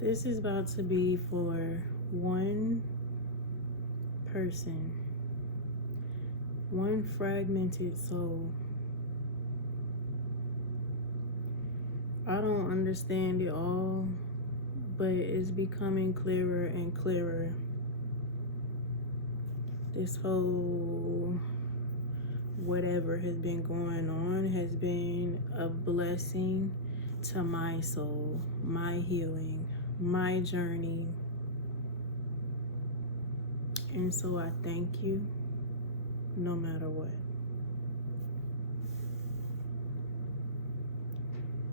This is about to be for one person, one fragmented soul. I don't understand it all, but it's becoming clearer and clearer. This whole whatever has been going on has been a blessing to my soul, my healing, my journey. And so I thank you no matter what.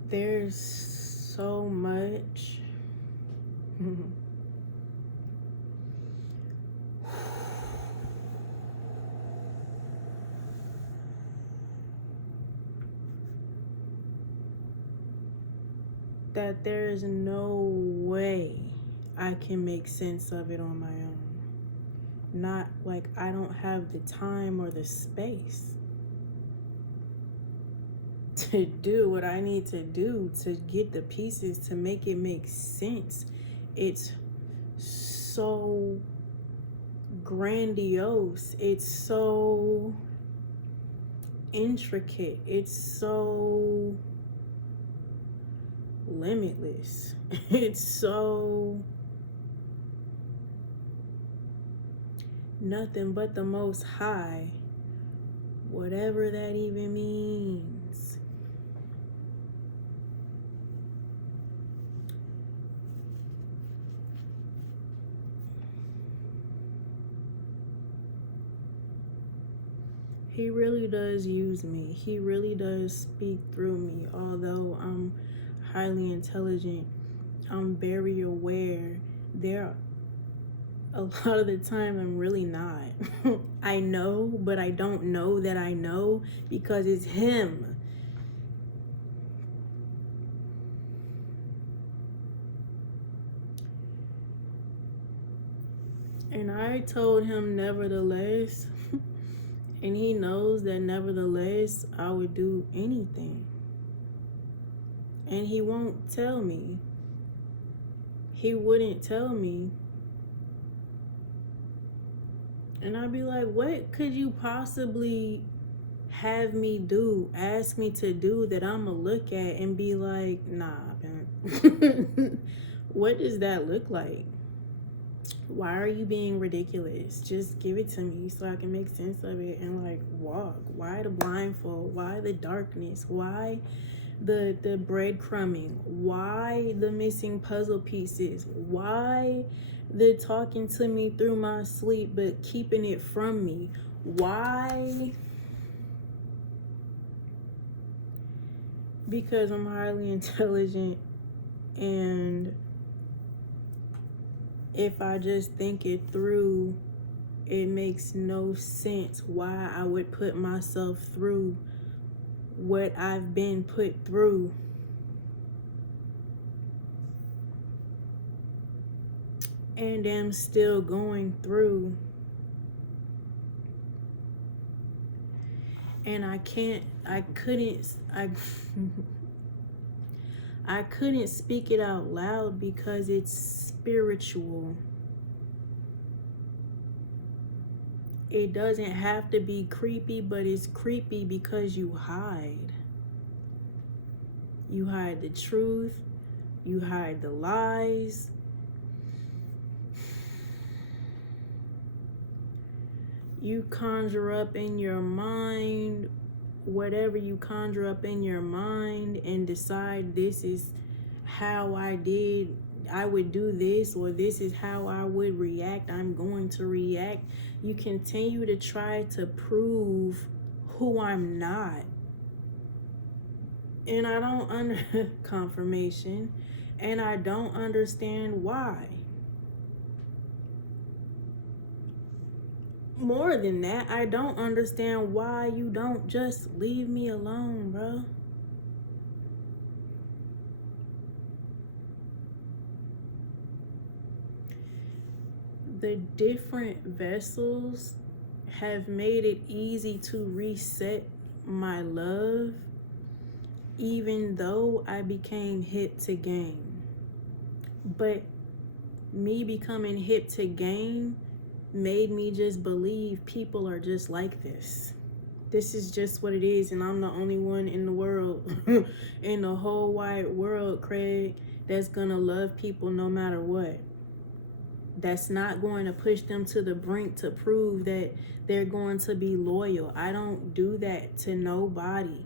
There's so much that there is no way I can make sense of it on my own. Not like I don't have the time or the space to do what I need to do to get the pieces to make it make sense. It's so grandiose. It's so intricate. It's so limitless. It's so nothing but the Most High, whatever that even means. He really does use me. He really does speak through me. Although I'm highly intelligent, I'm very aware. A lot of the time I'm really not. I know, but I don't know that I know because it's him. And I told him nevertheless, and he knows that nevertheless I would do anything. And he won't tell me. He wouldn't tell me. And I'd be like, what could you possibly have me do, ask me to do that I'm going to look at and be like, nah, man. What does that look like? Why are you being ridiculous? Just give it to me so I can make sense of it and like walk. Why the blindfold? Why the darkness? Why the breadcrumbing? Why the missing puzzle pieces? Why the talking to me through my sleep but keeping it from me? Why? Because I'm highly intelligent, and if I just think it through, it makes no sense why I would put myself through what I've been put through. And am still going through. And I couldn't speak it out loud because it's spiritual. It doesn't have to be creepy, but it's creepy because you hide. You hide the truth. You hide the lies. You conjure up in your mind whatever you conjure up in your mind and decide this is how I would do this, or this is how I would react. I'm going to react. You continue to try to prove who I'm not. And I don't confirmation, and I don't understand why. More than that, I don't understand why you don't just leave me alone, bro. The different vessels have made it easy to reset my love, even though I became hit to game. But me becoming hip to game made me just believe people are just like this. This is just what it is, and I'm the only one in the world, in the whole wide world, Craig, that's gonna love people no matter what. That's not going to push them to the brink to prove that they're going to be loyal. I don't do that to nobody.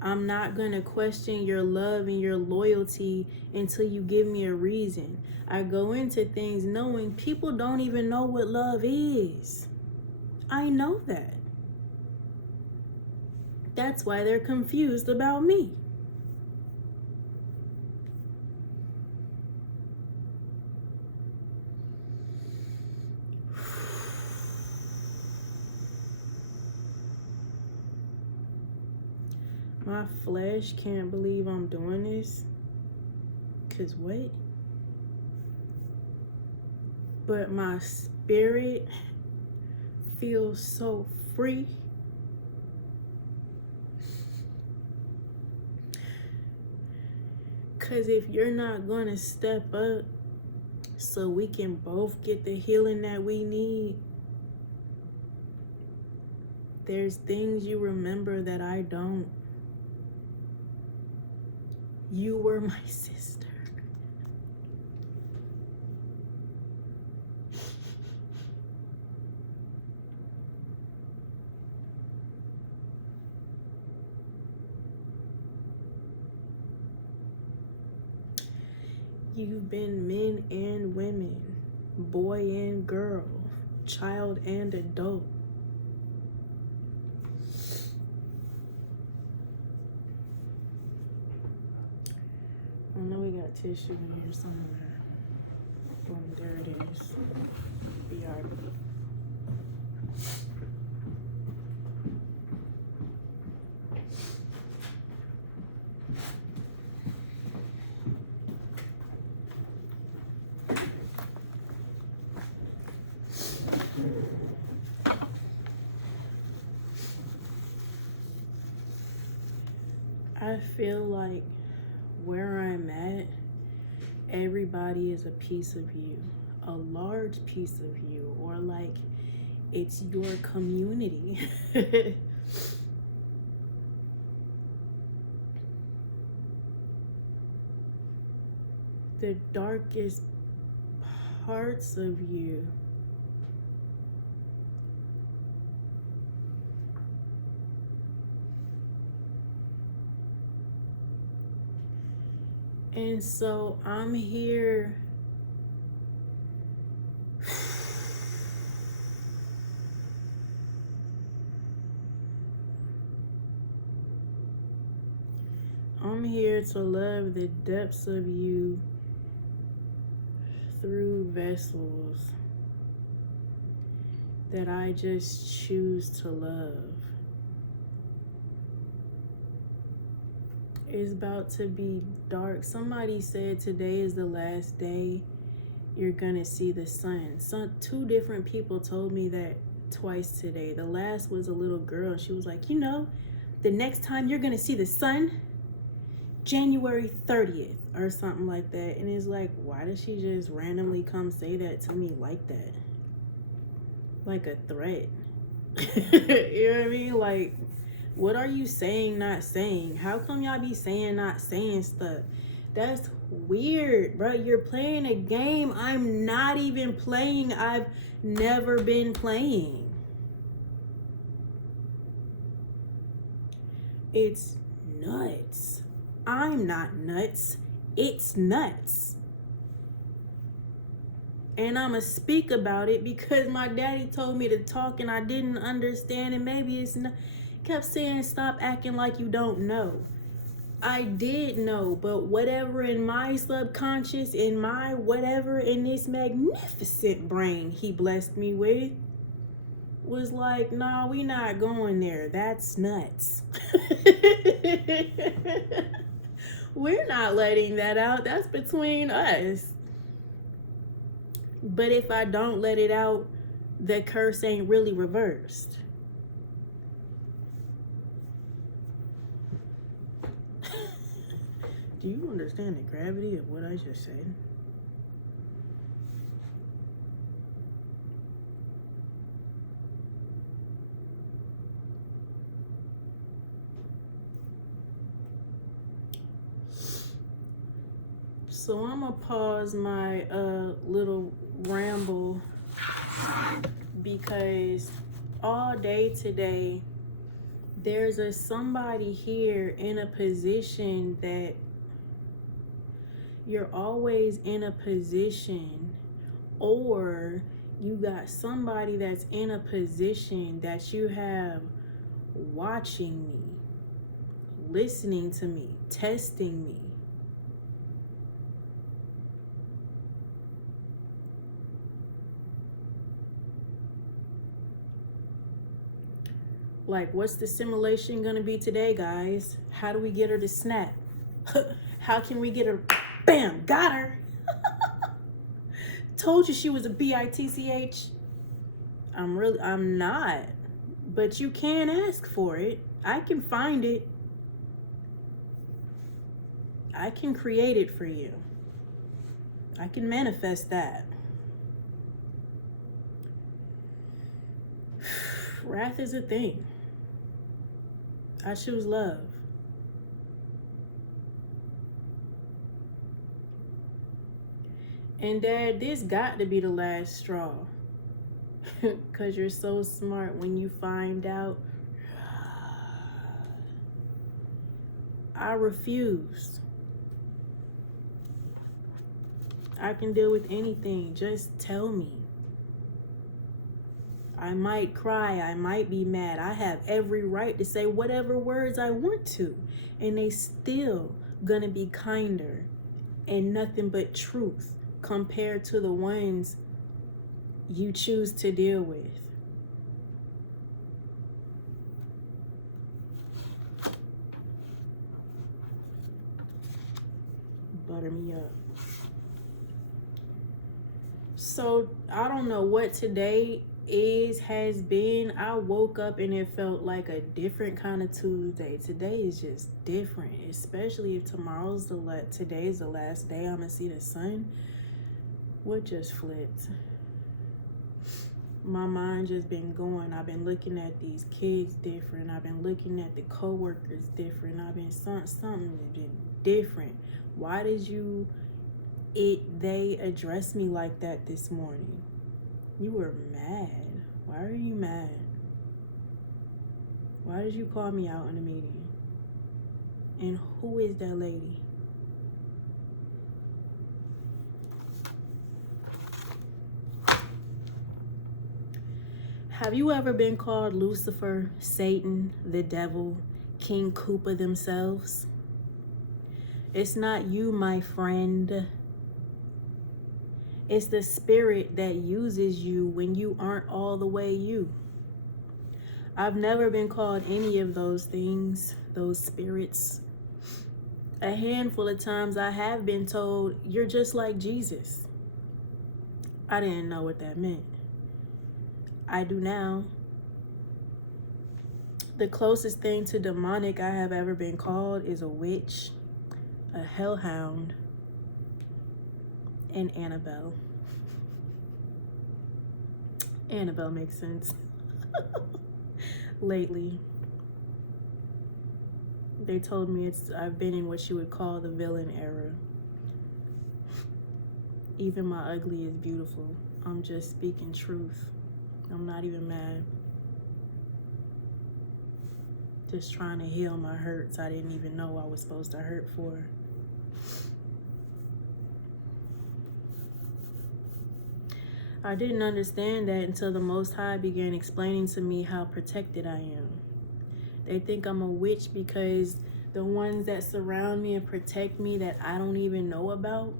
I'm not going to question your love and your loyalty until you give me a reason. I go into things knowing people don't even know what love is. I know that. That's why they're confused about me. My flesh can't believe I'm doing this. 'Cause what? But my spirit feels so free. Because if you're not going to step up so we can both get the healing that we need, there's things you remember that I don't. You were my sister. You've been men and women, boy and girl, child and adult. I know we got tissue in here somewhere. Boom, there it is. BRB. I feel like where I'm at, everybody is a piece of you, a large piece of you, or like it's your community. The darkest parts of you. And so I'm here to love the depths of you through vessels that I just choose to love. It's about to be dark. Somebody said today is the last day you're gonna see the sun. Two different people told me that twice today. The last was a little girl. She was like, the next time you're gonna see the sun, January 30th or something like that. And it's like, why does she just randomly come say that to me like that? Like a threat. You know what I mean? Like, what are you saying, not saying? How come y'all be saying, not saying stuff? That's weird, bro. You're playing a game I'm not even playing. I've never been playing. It's nuts. I'm not nuts. It's nuts. And I'ma speak about it because my daddy told me to talk and I didn't understand, and maybe it's not. Kept saying, stop acting like you don't know. I did know, but whatever in my subconscious, in my whatever in this magnificent brain he blessed me with, was like, no, we not going there. That's nuts. We're not letting that out. That's between us. But if I don't let it out, the curse ain't really reversed. Do you understand the gravity of what I just said? So I'm gonna pause my little ramble because all day today there's somebody here in a position that you're always in a position, or you got somebody that's in a position that you have watching me, listening to me, testing me. Like, what's the simulation gonna be today, guys? How do we get her to snap? How can we get her? Bam, got her. Told you she was a bitch. I'm not. But you can ask for it. I can find it. I can create it for you. I can manifest that. Wrath is a thing. I choose love. And Dad, this got to be the last straw. Because you're so smart when you find out. I refuse. I can deal with anything. Just tell me. I might cry. I might be mad. I have every right to say whatever words I want to. And they still gonna be kinder and nothing but truth compared to the ones you choose to deal with. Butter me up. So I don't know what today has been. I woke up and it felt like a different kind of Tuesday. Today is just different, especially if today's the last day I'm gonna see the sun. What just flipped? My mind just been going. I've been looking at these kids different. I've been looking at the coworkers different. I've been something different. Why did they address me like that this morning? You were mad. Why are you mad? Why did you call me out in a meeting? And who is that lady? Have you ever been called Lucifer, Satan, the devil, King Koopa themselves? It's not you, my friend. It's the spirit that uses you when you aren't all the way you. I've never been called any of those things, those spirits. A handful of times I have been told, you're just like Jesus. I didn't know what that meant. I do now. The closest thing to demonic I have ever been called is a witch, a hellhound, and Annabelle. Annabelle makes sense. Lately, they told me I've been in what you would call the villain era. Even my ugly is beautiful. I'm just speaking truth. I'm not even mad. Just trying to heal my hurts I didn't even know I was supposed to hurt for. I didn't understand that until the Most High began explaining to me how protected I am. They think I'm a witch because the ones that surround me and protect me that I don't even know about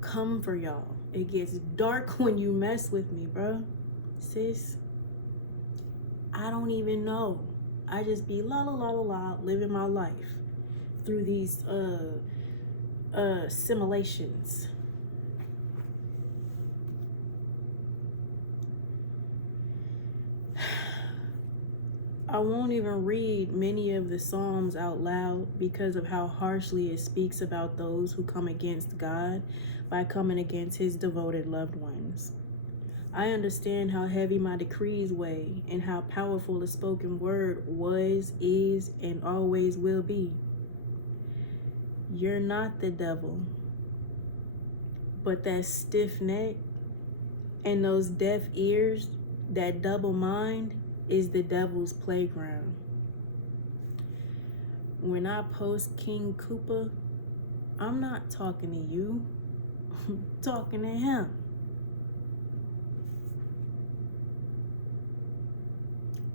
come for y'all. It gets dark when you mess with me, bro. Sis, I don't even know. I just be la la la la la living my life through these simulations. I won't even read many of the Psalms out loud because of how harshly it speaks about those who come against God by coming against his devoted loved ones. I understand how heavy my decrees weigh and how powerful the spoken word was, is, and always will be. You're not the devil, but that stiff neck and those deaf ears, that double mind, is the devil's playground. When I post King Koopa, I'm not talking to you, I'm talking to him.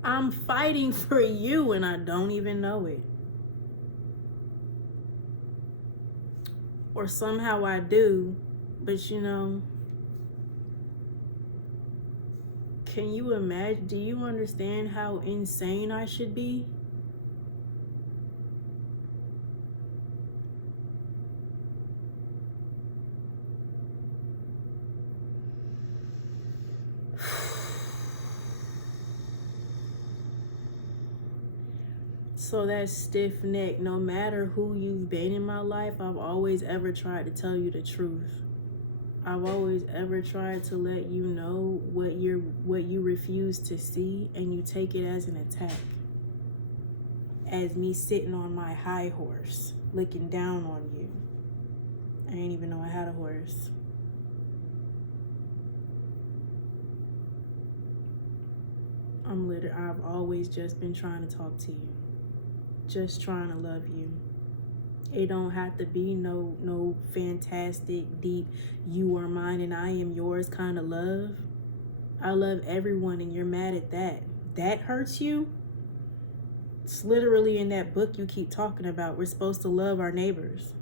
I'm fighting for you and I don't even know it. Or somehow I do, but you know, can you imagine, do you understand how insane I should be? So that stiff neck, no matter who you've been in my life, I've always ever tried to tell you the truth. I've always ever tried to let you know what you refuse to see, and you take it as an attack. As me sitting on my high horse, looking down on you. I didn't even know I had a horse. I've always just been trying to talk to you. Just trying to love you. It don't have to be no fantastic, deep, you are mine and I am yours kind of love. I love everyone and you're mad at that. That hurts you? It's literally in that book you keep talking about. We're supposed to love our neighbors.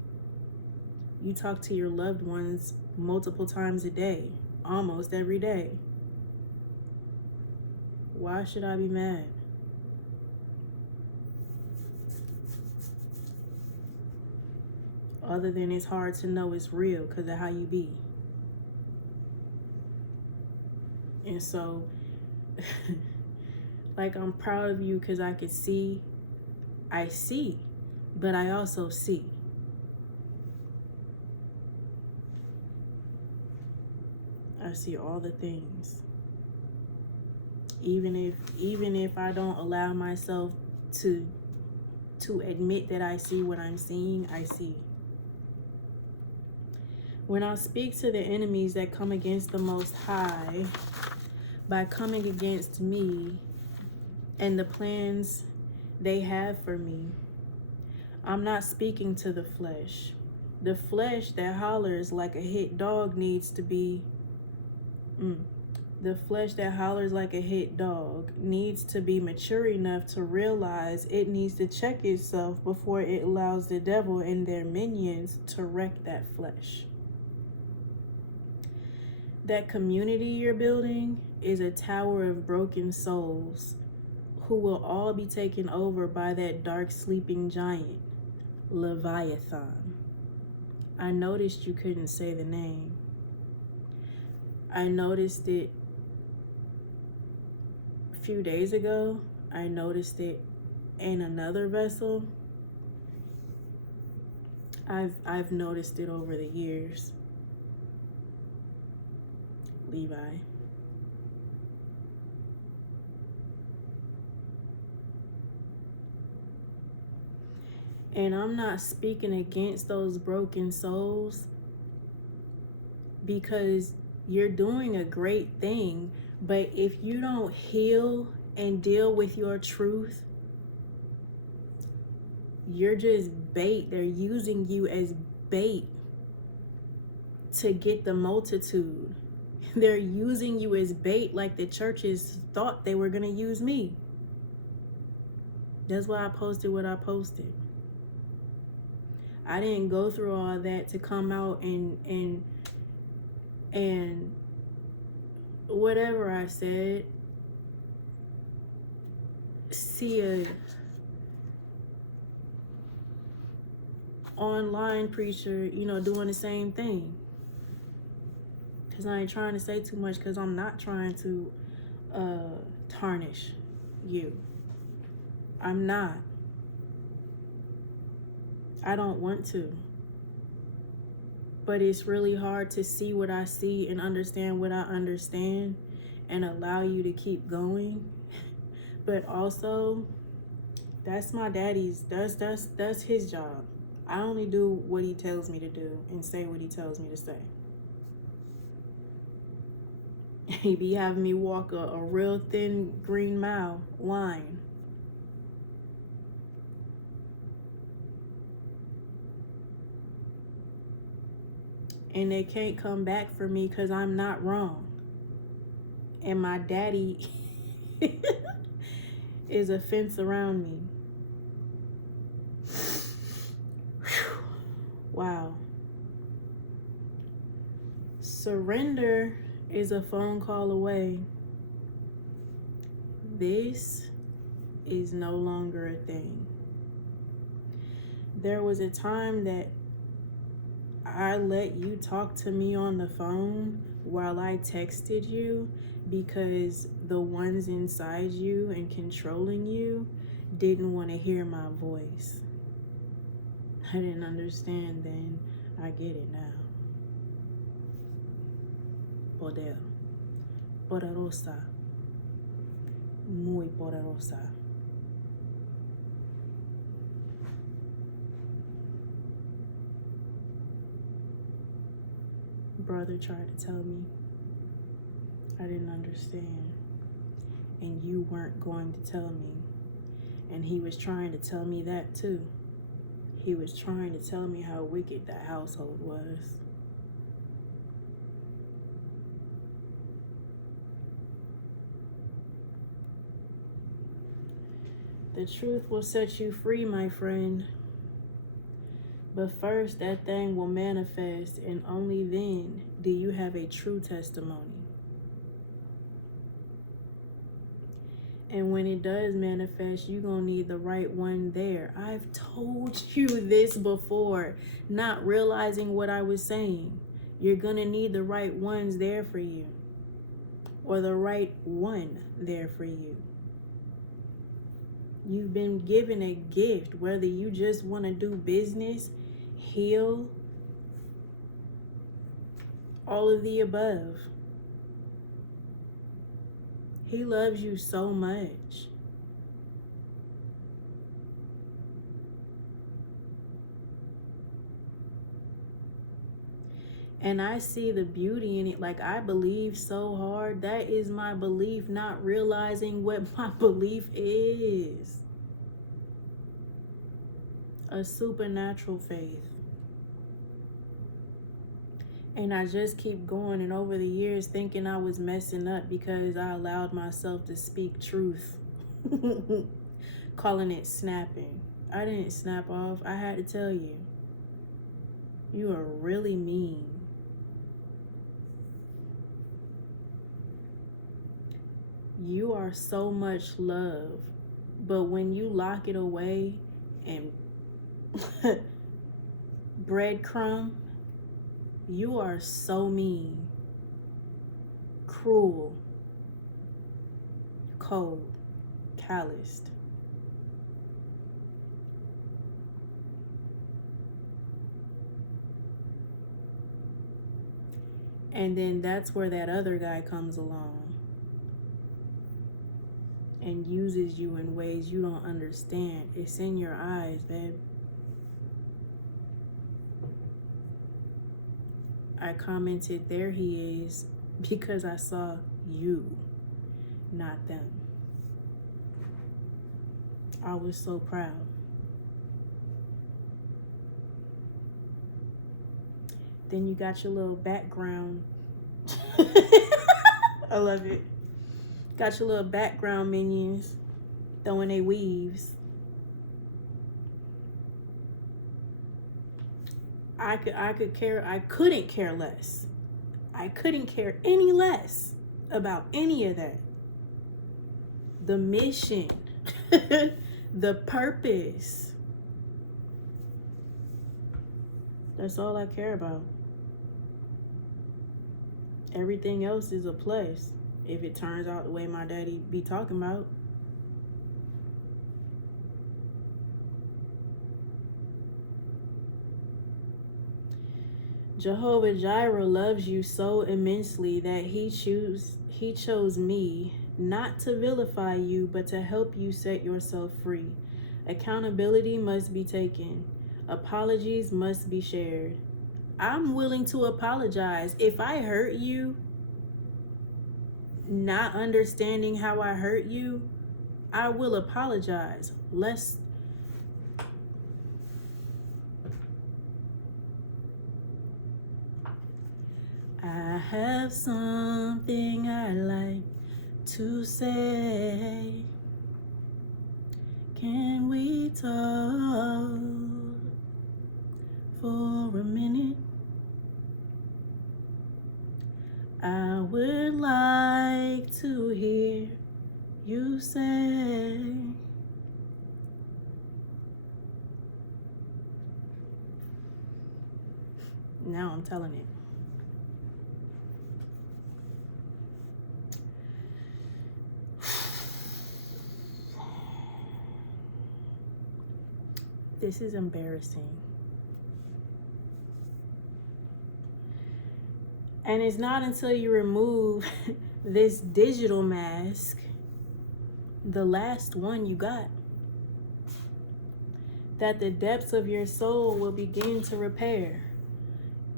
You talk to your loved ones multiple times a day, almost every day. Why should I be mad? Other than it's hard to know it's real because of how you be. And so, like, I'm proud of you because I see, but I also see. I see all the things. Even if I don't allow myself to admit that I see what I'm seeing, I see. When I speak to the enemies that come against the Most High by coming against me and the plans they have for me, I'm not speaking to the flesh. The flesh that hollers like a hit dog needs to be the flesh that hollers like a hit dog needs to be mature enough to realize it needs to check itself before it allows the devil and their minions to wreck that flesh. That community you're building is a tower of broken souls who will all be taken over by that dark sleeping giant, Leviathan. I noticed you couldn't say the name. I noticed it a few days ago. I noticed it in another vessel. I've noticed it over the years. Levi. And I'm not speaking against those broken souls because you're doing a great thing, but if you don't heal and deal with your truth, you're just bait. They're using you as bait to get the multitude. They're using you as bait like the churches thought they were going to use me. That's why I posted what I posted. I didn't go through all that to come out and whatever I said, see a online preacher, doing the same thing. Because I ain't trying to say too much because I'm not trying to tarnish you. I'm not. I don't want to. But it's really hard to see what I see and understand what I understand and allow you to keep going. But also, that's my daddy's, that's his job. I only do what he tells me to do and say what he tells me to say. He be having me walk a real thin green mile line. And they can't come back for me because I'm not wrong. And my daddy is a fence around me. Wow. Surrender is a phone call away. This is no longer a thing. There was a time that I let you talk to me on the phone while I texted you because the ones inside you and controlling you didn't want to hear my voice. I didn't understand then. I get it now. Poder. Poderosa. Muy poderosa. Brother tried to tell me I didn't understand, and you weren't going to tell me. And he was trying to tell me that too. He was trying to tell me how wicked that household was. The truth will set you free, my friend. But first, that thing will manifest, and only then do you have a true testimony. And when it does manifest, you're going to need the right one there. I've told you this before, not realizing what I was saying. You're going to need the right ones there for you, or the right one there for you. You've been given a gift, whether you just want to do business, heal, all of the above. He loves you so much. And I see the beauty in it. Like, I believe so hard. That is my belief, not realizing what my belief is. A supernatural faith. And I just keep going, and over the years thinking I was messing up because I allowed myself to speak truth. Calling it snapping. I didn't snap off. I had to tell you. You are really mean. You are so much love. But when you lock it away and breadcrumb, you are so mean, cruel, cold, calloused. And then that's where that other guy comes along and uses you in ways you don't understand. It's in your eyes, babe. I commented, there he is, because I saw you, not them. I was so proud. Then you got your little background. I love it. Got your little background minions throwing their weaves. I couldn't care less. I couldn't care any less about any of that. The mission, the purpose. That's all I care about. Everything else is a plus if it turns out the way my daddy be talking about. Jehovah Jireh loves you so immensely that he chose me not to vilify you, but to help you set yourself free. Accountability must be taken. Apologies must be shared. I'm willing to apologize. If I hurt you, not understanding how I hurt you, I will apologize. I have something I like to say. Can we talk for a minute? I would like to hear you say. Now I'm telling it. This is embarrassing. And it's not until you remove this digital mask, the last one you got, that the depths of your soul will begin to repair.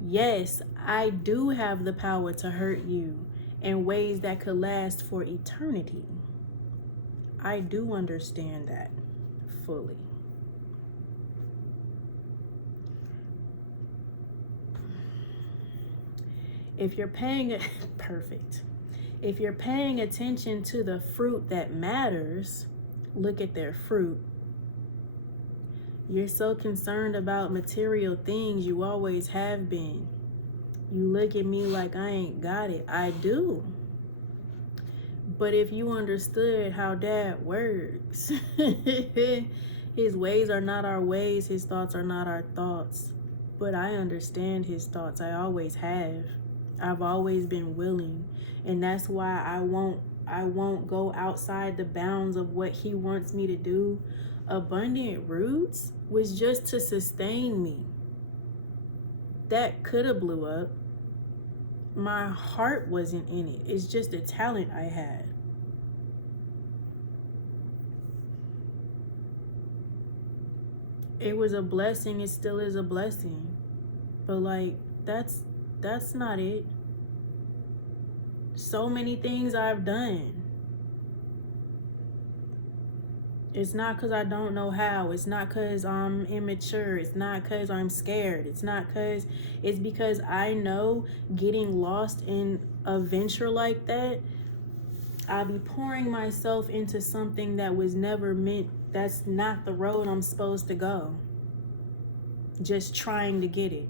Yes, I do have the power to hurt you in ways that could last for eternity. I do understand that fully. If you're paying perfect. If you're paying attention to the fruit that matters, look at their fruit. You're so concerned about material things, you always have been. You look at me like I ain't got it. I do. But if you understood how Dad works, his ways are not our ways, his thoughts are not our thoughts. But I understand his thoughts. I always have. I've always been willing, and that's why I won't go outside the bounds of what he wants me to do. Abundant Roots was just to sustain me. That could have blew up. My heart wasn't in it. It's just a talent I had. It was a blessing. It still is a blessing. But like, that's not it. So many things I've done. It's not because I don't know how. It's not because I'm immature. It's not because I'm scared. It's because I know getting lost in a venture like that, I'll be pouring myself into something that was never meant. That's not the road I'm supposed to go. Just trying to get it.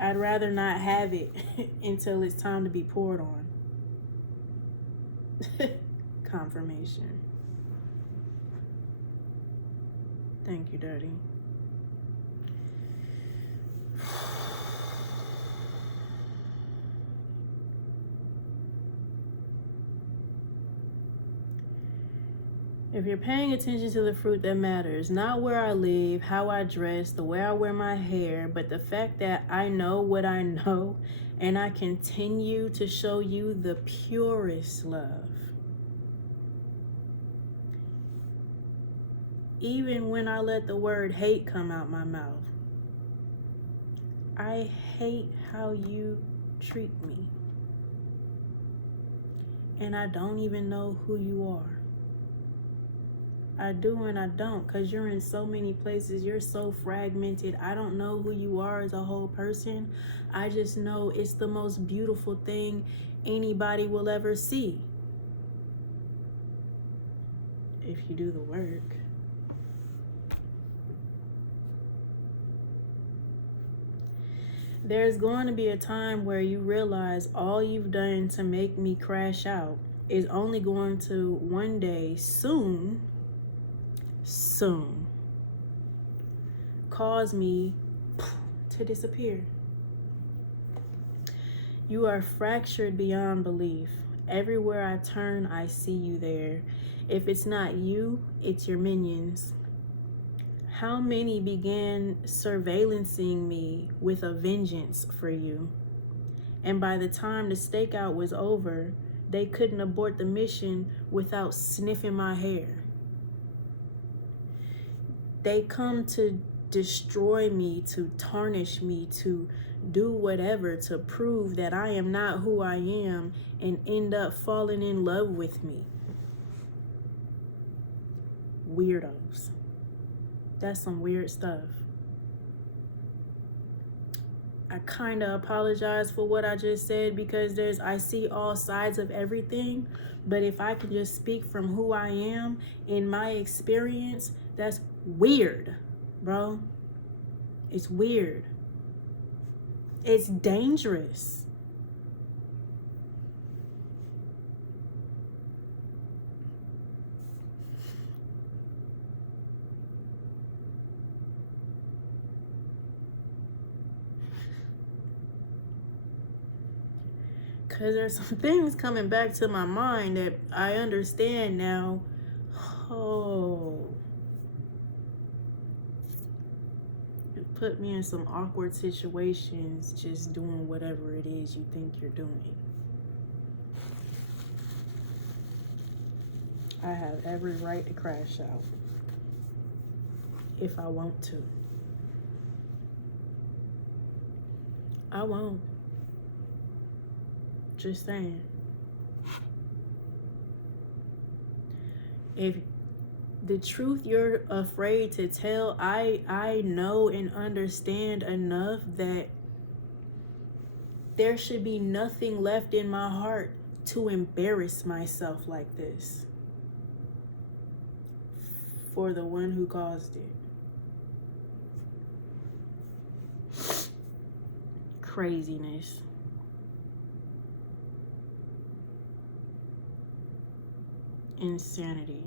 I'd rather not have it until it's time to be poured on. Confirmation. Thank you, Daddy. If you're paying attention to the fruit that matters, not where I live, how I dress, the way I wear my hair, but the fact that I know what I know and I continue to show you the purest love. Even when I let the word hate come out my mouth, I hate how you treat me. And I don't even know who you are. I do and I don't, because you're in so many places. You're so fragmented. I don't know who you are as a whole person. I just know it's the most beautiful thing anybody will ever see. If you do the work. There's going to be a time where you realize all you've done to make me crash out is only going to one day soon cause me to disappear. You are fractured beyond belief. Everywhere I turn, I see you there. If it's not you, it's your minions. How many began surveillancing me with a vengeance for you? And by the time the stakeout was over, they couldn't abort the mission without sniffing my hair. They come to destroy me, to tarnish me, to do whatever to prove that I am not who I am, and end up falling in love with me. Weirdos. That's some weird stuff. I kind of apologize for what I just said, because I see all sides of everything. But if I can just speak from who I am in my experience, that's weird, bro. It's weird. It's dangerous. Because there's some things coming back to my mind that I understand now. Oh. You put me in some awkward situations just doing whatever it is you think you're doing. I have every right to crash out if I want to. I won't. Just saying. If the truth you're afraid to tell, I know and understand enough that there should be nothing left in my heart to embarrass myself like this for the one who caused it. Craziness. Insanity.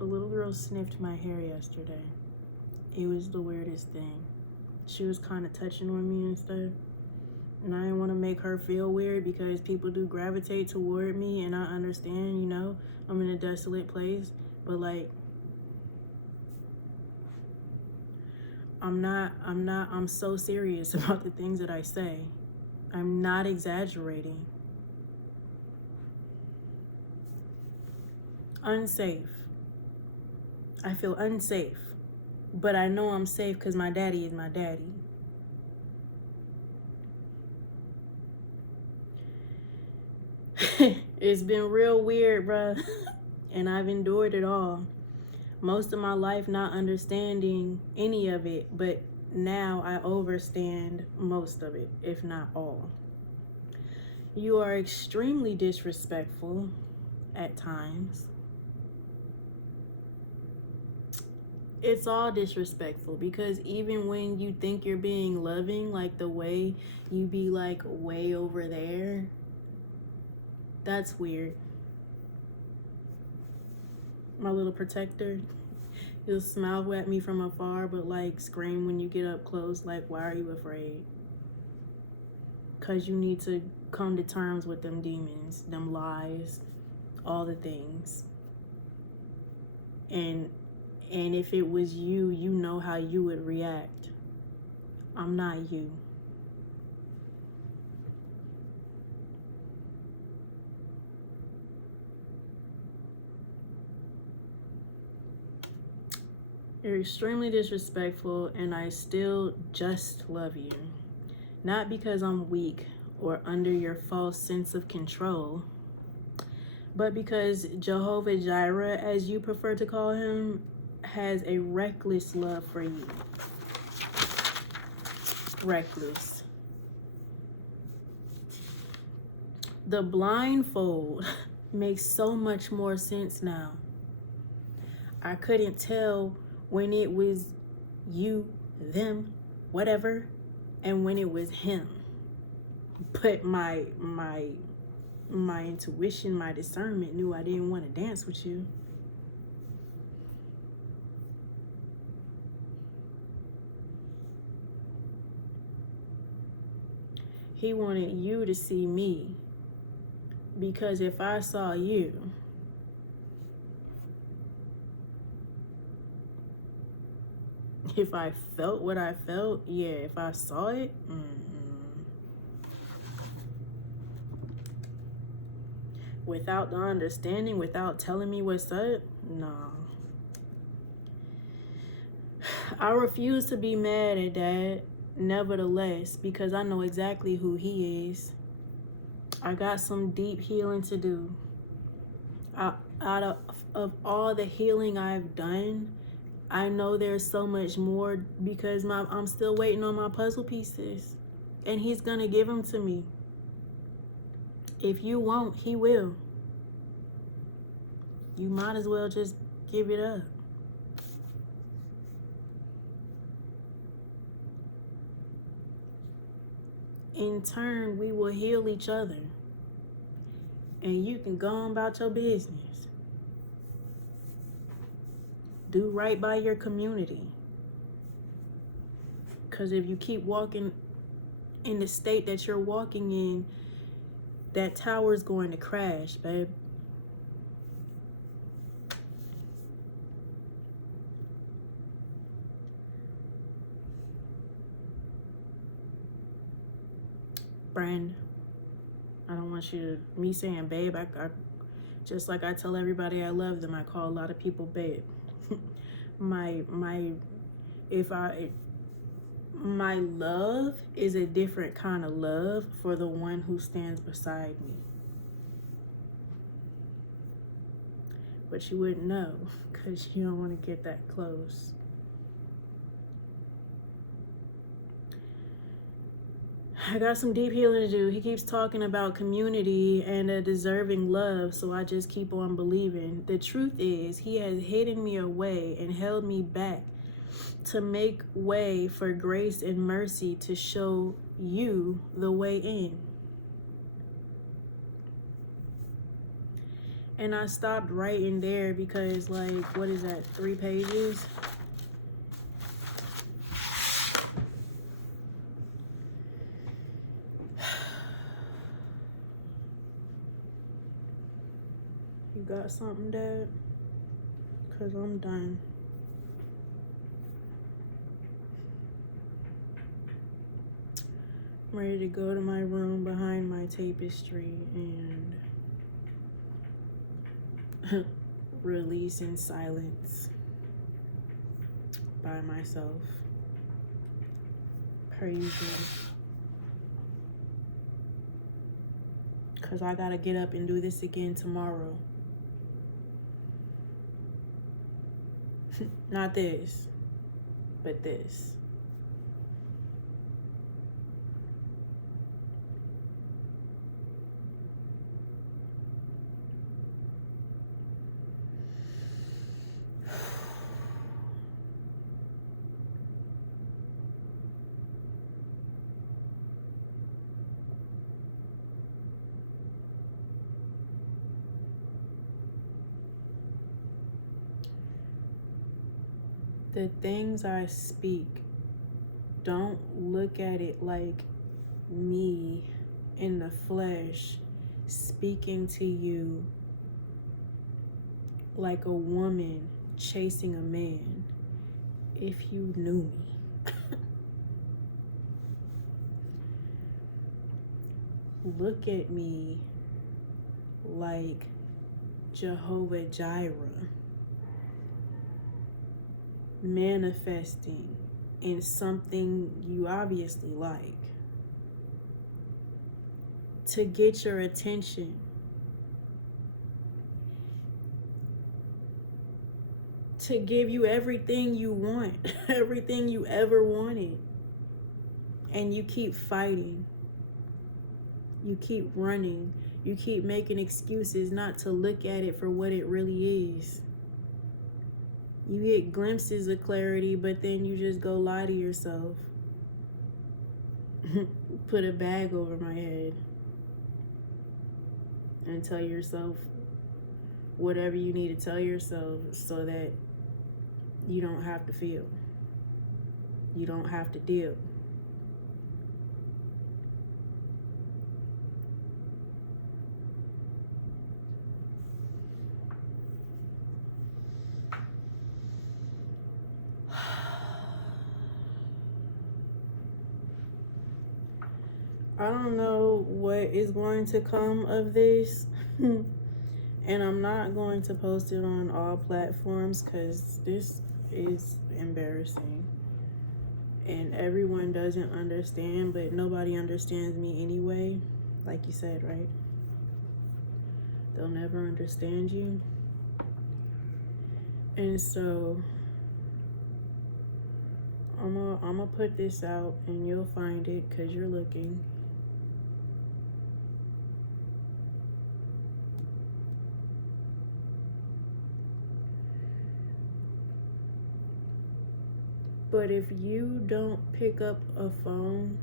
A little girl sniffed my hair yesterday. It was the weirdest thing. She was kind of touching on me and stuff. And I didn't want to make her feel weird, because people do gravitate toward me, and I understand, I'm in a desolate place. But like, I'm so serious about the things that I say. I'm not exaggerating. Unsafe. I feel unsafe. But I know I'm safe because my daddy is my daddy. It's been real weird, bruh. And I've endured it all. Most of my life not understanding any of it, but now I understand most of it, if not all. You are extremely disrespectful at times. It's all disrespectful, because even when you think you're being loving, like the way you be like way over there, that's weird. My little protector, he'll smile at me from afar, but like scream when you get up close, like, why are you afraid? Because you need to come to terms with them demons, them lies, all the things. And if it was you, you know how you would react. I'm not you. You're extremely disrespectful, and I still just love you. Not because I'm weak or under your false sense of control, but because Jehovah Jireh, as you prefer to call him, has a reckless love for you. Reckless. The blindfold makes so much more sense now. I couldn't tell when it was you, them, whatever, and when it was him. But my intuition, my discernment knew I didn't want to dance with you. He wanted you to see me, because if I saw you, if I felt what I felt, yeah. If I saw it, without the understanding, without telling me what's up, nah. I refuse to be mad at Dad, nevertheless, because I know exactly who he is. I got some deep healing to do. Out of all the healing I've done, I know there's so much more because I'm still waiting on my puzzle pieces. And he's going to give them to me. If you won't, he will. You might as well just give it up. In turn, we will heal each other. And you can go on about your business. Do right by your community. Because if you keep walking in the state that you're walking in, that tower's going to crash, babe. Friend, I don't want you to, me saying babe, I just like I tell everybody I love them, I call a lot of people babe. my love is a different kind of love for the one who stands beside me. But you wouldn't know because you don't want to get that close. I got some deep healing to do. He keeps talking about community and a deserving love, so I just keep on believing. The truth is, he has hidden me away and held me back to make way for grace and mercy to show you the way in. And I stopped writing there because, like, what is that, 3 pages? You got something, Dad? Because I'm done. I'm ready to go to my room behind my tapestry and release in silence by myself. Praise Him. Because I got to get up and do this again tomorrow. Not this, but this. The things I speak, don't look at it like me in the flesh speaking to you like a woman chasing a man. If you knew me. Look at me like Jehovah Jireh, manifesting in something you obviously like to get your attention, to give you everything you want, everything you ever wanted, and you keep fighting, you keep running, you keep making excuses not to look at it for what it really is. You get glimpses of clarity, but then you just go lie to yourself. Put a bag over my head and tell yourself whatever you need to tell yourself so that you don't have to feel. You don't have to deal. I don't know what is going to come of this. And I'm not going to post it on all platforms because this is embarrassing. And everyone doesn't understand, but nobody understands me anyway. Like you said, right? They'll never understand you. And so I'm gonna put this out and you'll find it because you're looking. But if you don't pick up a phone,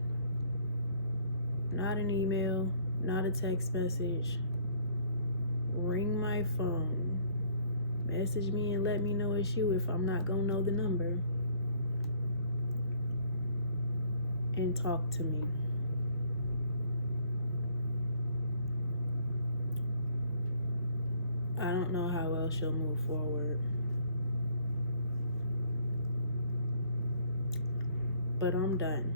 not an email, not a text message, ring my phone, message me and let me know it's you if I'm not gonna know the number, and talk to me. I don't know how else you'll move forward. But I'm done.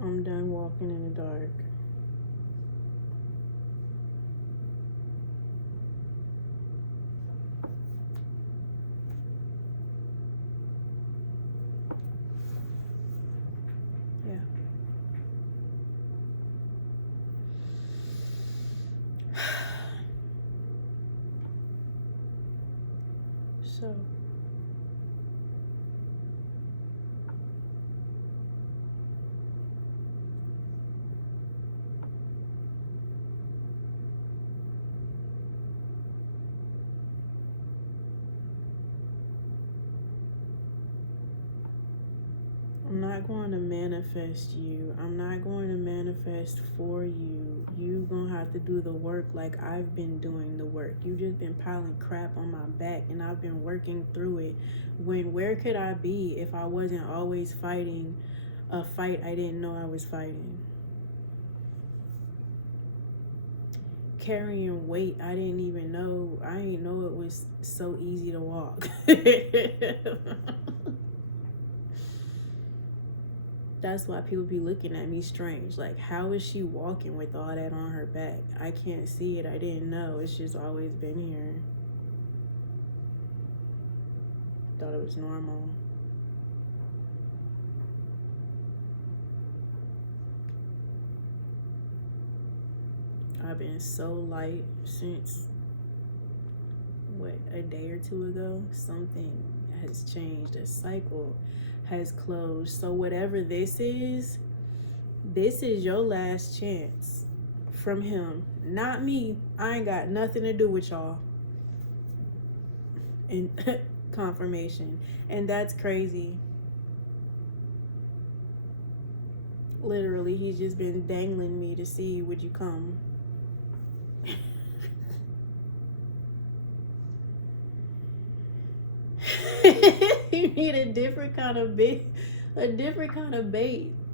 I'm done walking in the dark. Yeah. So I'm not going to manifest you. I'm not going to manifest for you. You gonna have to do the work like I've been doing the work. You just been piling crap on my back and I've been working through it. Where could I be if I wasn't always fighting a fight I didn't know I was fighting? Carrying weight I didn't even know. I didn't know it was so easy to walk. That's why people be looking at me strange. Like, how is she walking with all that on her back? I can't see it. I didn't know. It's just always been here. Thought it was normal. I've been so light since, what, a day or two ago? Something has changed. A cycle has closed. So whatever this is your last chance from him, not me. I ain't got nothing to do with y'all. And confirmation. And that's crazy. Literally, he's just been dangling me to see, would you come? You need a different kind of bait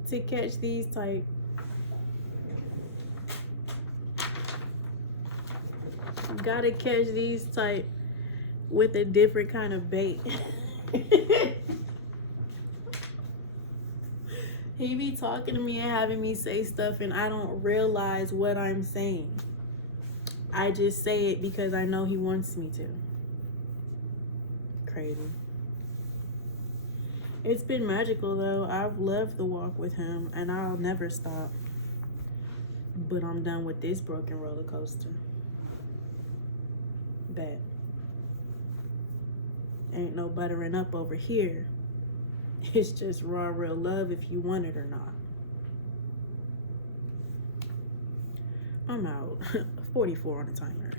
to catch these type. Gotta catch these type with a different kind of bait. He be talking to me and having me say stuff and I don't realize what I'm saying. I just say it because I know he wants me to. Crazy. It's been magical though. I've loved the walk with him and I'll never stop. But I'm done with this broken roller coaster. Bet. Ain't no buttering up over here. It's just raw, real love if you want it or not. I'm out. 44 on the timer.